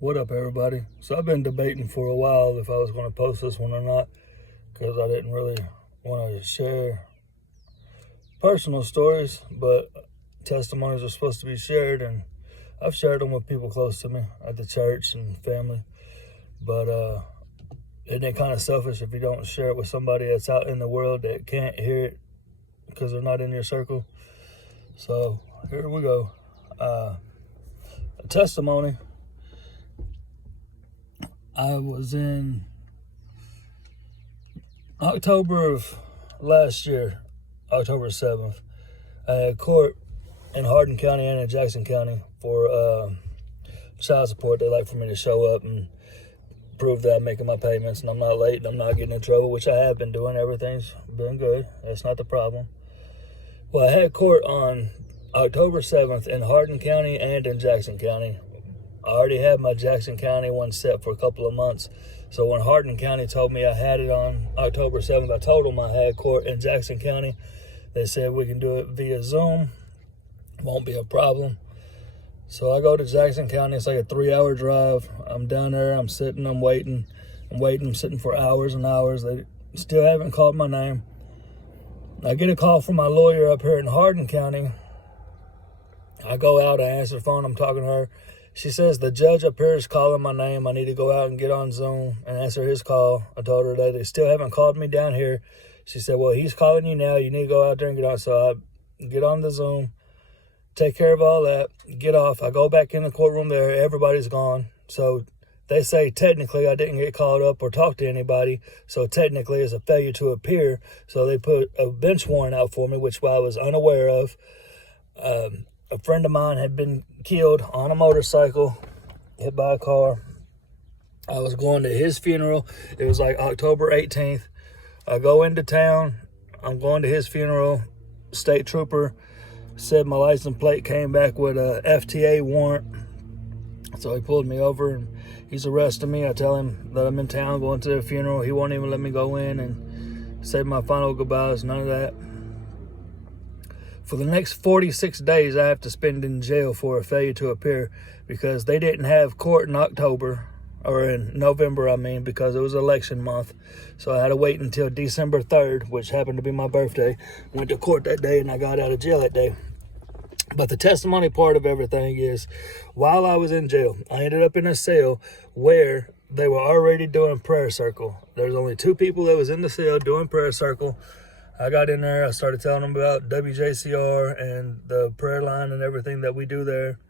What up, everybody? So I've been debating for a while if I was going to post this one or not, because I didn't really want to share personal stories, but testimonies are supposed to be shared, and I've shared them with people close to me at the church and family. But isn't it kind of selfish if you don't share it with somebody that's out in the world that can't hear it because they're not in your circle? So here we go. A testimony. I was in October of last year, October 7th. I had court in Hardin County and in Jackson County for child support. They like for me to show up and prove that I'm making my payments and I'm not late and I'm not getting in trouble, which I have been doing. Everything's been good. That's not the problem. Well, I had court on October 7th in Hardin County and in Jackson County. I already had my Jackson County one set for a couple of months. So when Hardin County told me I had it on October 7th, I told them I had court in Jackson County. They said we can do it via Zoom. Won't be a problem. So I go to Jackson County. It's like a 3-hour drive. I'm down there. I'm sitting. I'm waiting. I'm sitting for hours and hours. They still haven't called my name. I get a call from my lawyer up here in Hardin County. I go out. I answer the phone. I'm talking to her. She says, the judge up here is calling my name. I need to go out and get on Zoom and answer his call. I told her that they still haven't called me down here. She said, well, he's calling you now. You need to go out there and get on. So I get on the Zoom, take care of all that, get off. I go back in the courtroom there. Everybody's gone. So they say technically I didn't get called up or talk to anybody. So technically it's a failure to appear. So they put a bench warrant out for me, which I was unaware of. A friend of mine had been killed on a motorcycle, hit by a car. I was going to his funeral. It was like October 18th. I go into town. I'm going to his funeral. State trooper said my license plate came back with a FTA warrant. So he pulled me over and he's arresting me. I tell him that I'm in town going to the funeral. He won't even let me go in and say my final goodbyes, none of that. For the next 46 days, I have to spend in jail for a failure to appear because they didn't have court in October, or in November, I mean, because it was election month. So I had to wait until December 3rd, which happened to be my birthday. Went to court that day and I got out of jail that day. But the testimony part of everything is, while I was in jail, I ended up in a cell where they were already doing prayer circle. There's only 2 people that was in the cell doing prayer circle. I got in there, I started telling them about WJCR and the prayer line and everything that we do there.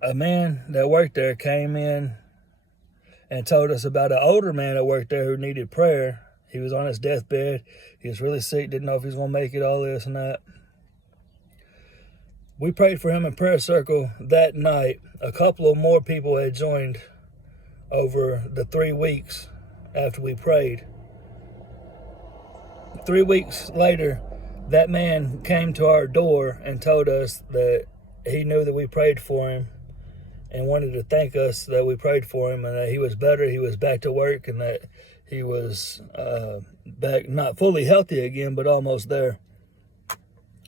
A man that worked there came in and told us about an older man that worked there who needed prayer. He was on his deathbed. He was really sick, didn't know if he was going to make it, all this and that. We prayed for him in prayer circle that night. A couple of more people had joined over the 3 weeks after we prayed. 3 weeks later, that man came to our door and told us that he knew that we prayed for him and wanted to thank us that we prayed for him and that he was better, he was back to work, and that he was back, not fully healthy again, but almost there.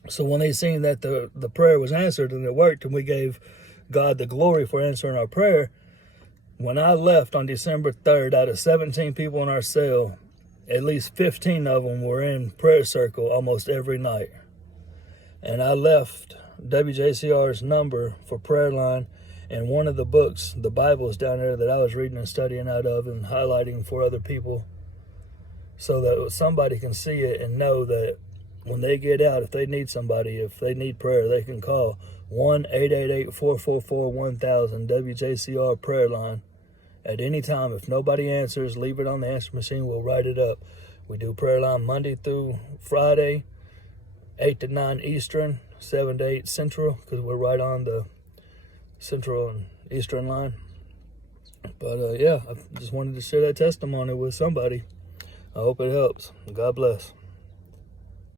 So when they seen that the prayer was answered and it worked and we gave God the glory for answering our prayer, when I left on December 3rd, out of 17 people in our cell, at least 15 of them were in prayer circle almost every night. And I left WJCR's number for prayer line and one of the books, the Bibles down there that I was reading and studying out of and highlighting for other people, so that somebody can see it and know that when they get out, if they need somebody, if they need prayer, they can call 1-888-444-1000 WJCR prayer line. At any time, if nobody answers, leave it on the answer machine. We'll write it up. We do prayer line Monday through Friday, 8 to 9 Eastern, 7 to 8 Central, because we're right on the Central and Eastern line. But yeah, I just wanted to share that testimony with somebody. I hope it helps. God bless.